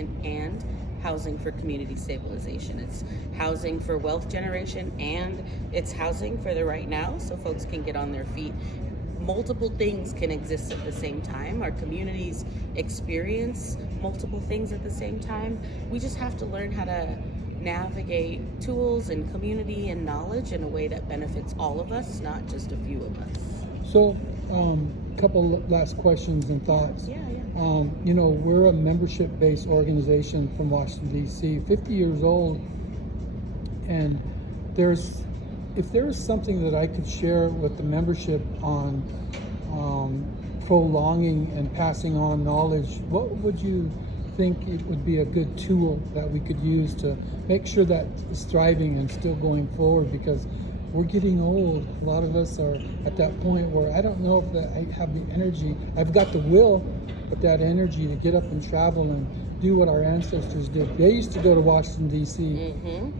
development and housing for community stabilization. It's housing for wealth generation, and it's housing for the right now so folks can get on their feet. Multiple things can exist at the same time. Our communities experience multiple things at the same time. We just have to learn how to navigate tools and community and knowledge in a way that benefits all of us, not just a few of us. So, couple last questions and thoughts. Yeah. We're a membership-based organization from Washington, D.C., 50 years old, and if there is something that I could share with the membership on prolonging and passing on knowledge, what would you think it would be a good tool that we could use to make sure that it's thriving and still going forward? Because we're getting old. A lot of us are at that point where I don't know if I have the energy. I've got the will, but that energy to get up and travel and do what our ancestors did. They used to go to Washington, D.C.,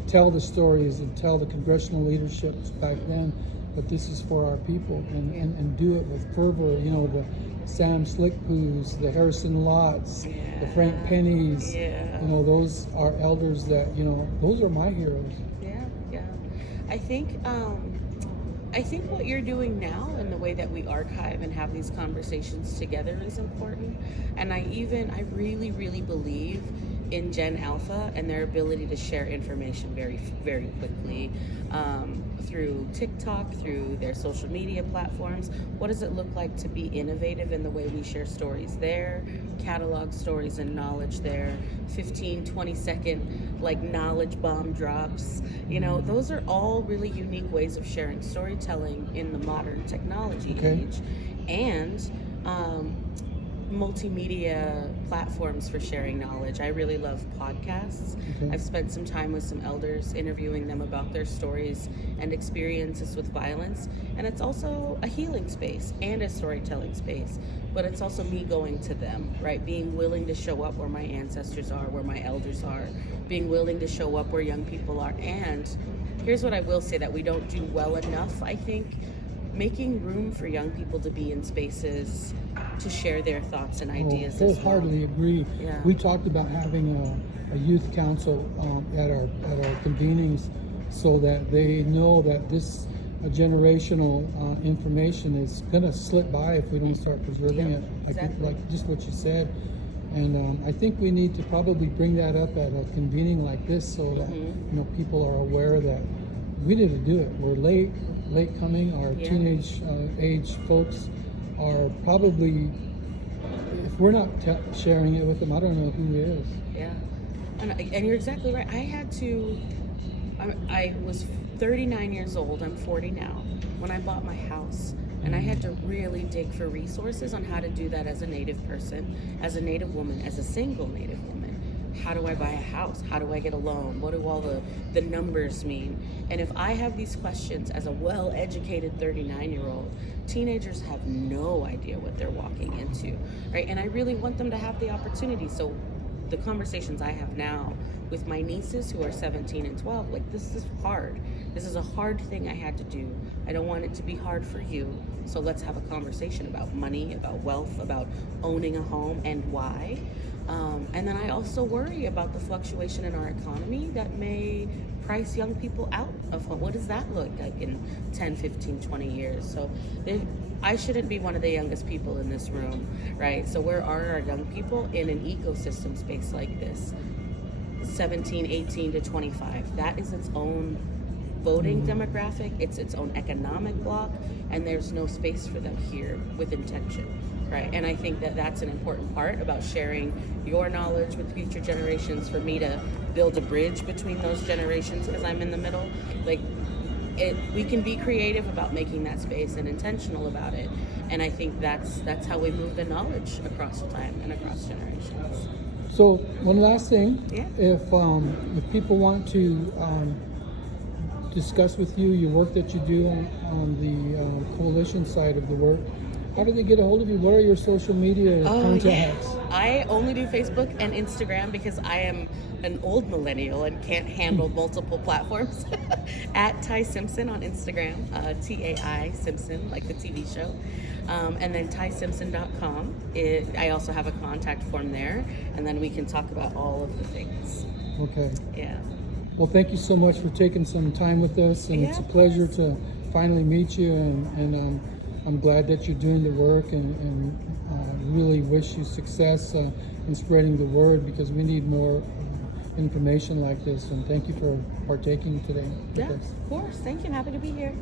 tell the stories and tell the congressional leaderships back then, but this is for our people, and do it with fervor. The Sam Slickpoos, the Harrison Lotts, the Frank Pennies, those are elders that, those are my heroes. I think what you're doing now and the way that we archive and have these conversations together is important. And I really, really believe in Gen Alpha and their ability to share information very, very quickly through TikTok, through their social media platforms. What does it look like to be innovative in the way we share stories there, catalog stories and knowledge there, 15, 20-second knowledge bomb drops? Those are all really unique ways of sharing storytelling in the modern technology age. And multimedia platforms for sharing knowledge. I really love podcasts. I've spent some time with some elders interviewing them about their stories and experiences with violence, and it's also a healing space and a storytelling space, but it's also me going to them, right? Being willing to show up where my ancestors are, where my elders are, being willing to show up where young people are. And here's what I will say that we don't do well enough, I think: making room for young people to be in spaces to share their thoughts and ideas. Wholeheartedly agree. We talked about having a youth council at our convenings, so that they know that this generational information is going to slip by if we don't start preserving it. Like just what you said. And I think we need to probably bring that up at a convening like this, so that people are aware that we need to do it. We're late coming. Our teenage age folks are probably, if we're not sharing it with them, I don't know who is. And you're exactly right. I was 39 years old. I'm 40 now when I bought my house, and I had to really dig for resources on how to do that as a Native person, as a Native woman, as a single Native woman. How do I buy a house? How do I get a loan? What do all the numbers mean? And if I have these questions as a well-educated 39-year-old, teenagers have no idea what they're walking into, right? And I really want them to have the opportunity. So the conversations I have now with my nieces who are 17 and 12, this is hard. This is a hard thing I had to do. I don't want it to be hard for you. So let's have a conversation about money, about wealth, about owning a home, and why. And then I also worry about the fluctuation in our economy that may price young people out of home. What does that look like in 10, 15, 20 years? So I shouldn't be one of the youngest people in this room, right? So where are our young people in an ecosystem space like this? 17, 18 to 25. That is its own voting demographic. It's its own economic block, and there's no space for them here with intention. Right, and I think that that's an important part about sharing your knowledge with future generations, for me to build a bridge between those generations, because I'm in the middle. We can be creative about making that space and intentional about it, and I think that's how we move the knowledge across time and across generations. So one last thing, if people want to discuss with you your work that you do on the coalition side of the work, How do they get a hold of you? What are your social media contacts? I only do Facebook and Instagram because I am an old millennial and can't handle multiple platforms. At Ty Simpson on Instagram, TAI Simpson, like the TV show. And then TySimpson.com. I also have a contact form there, and then we can talk about all of the things. Okay. Yeah. Well, thank you so much for taking some time with us, and it's a pleasure to finally meet you, and I'm glad that you're doing the work, and really wish you success in spreading the word, because we need more information like this, and thank you for partaking today with Yeah, us. of course. Thank you. I'm happy to be here.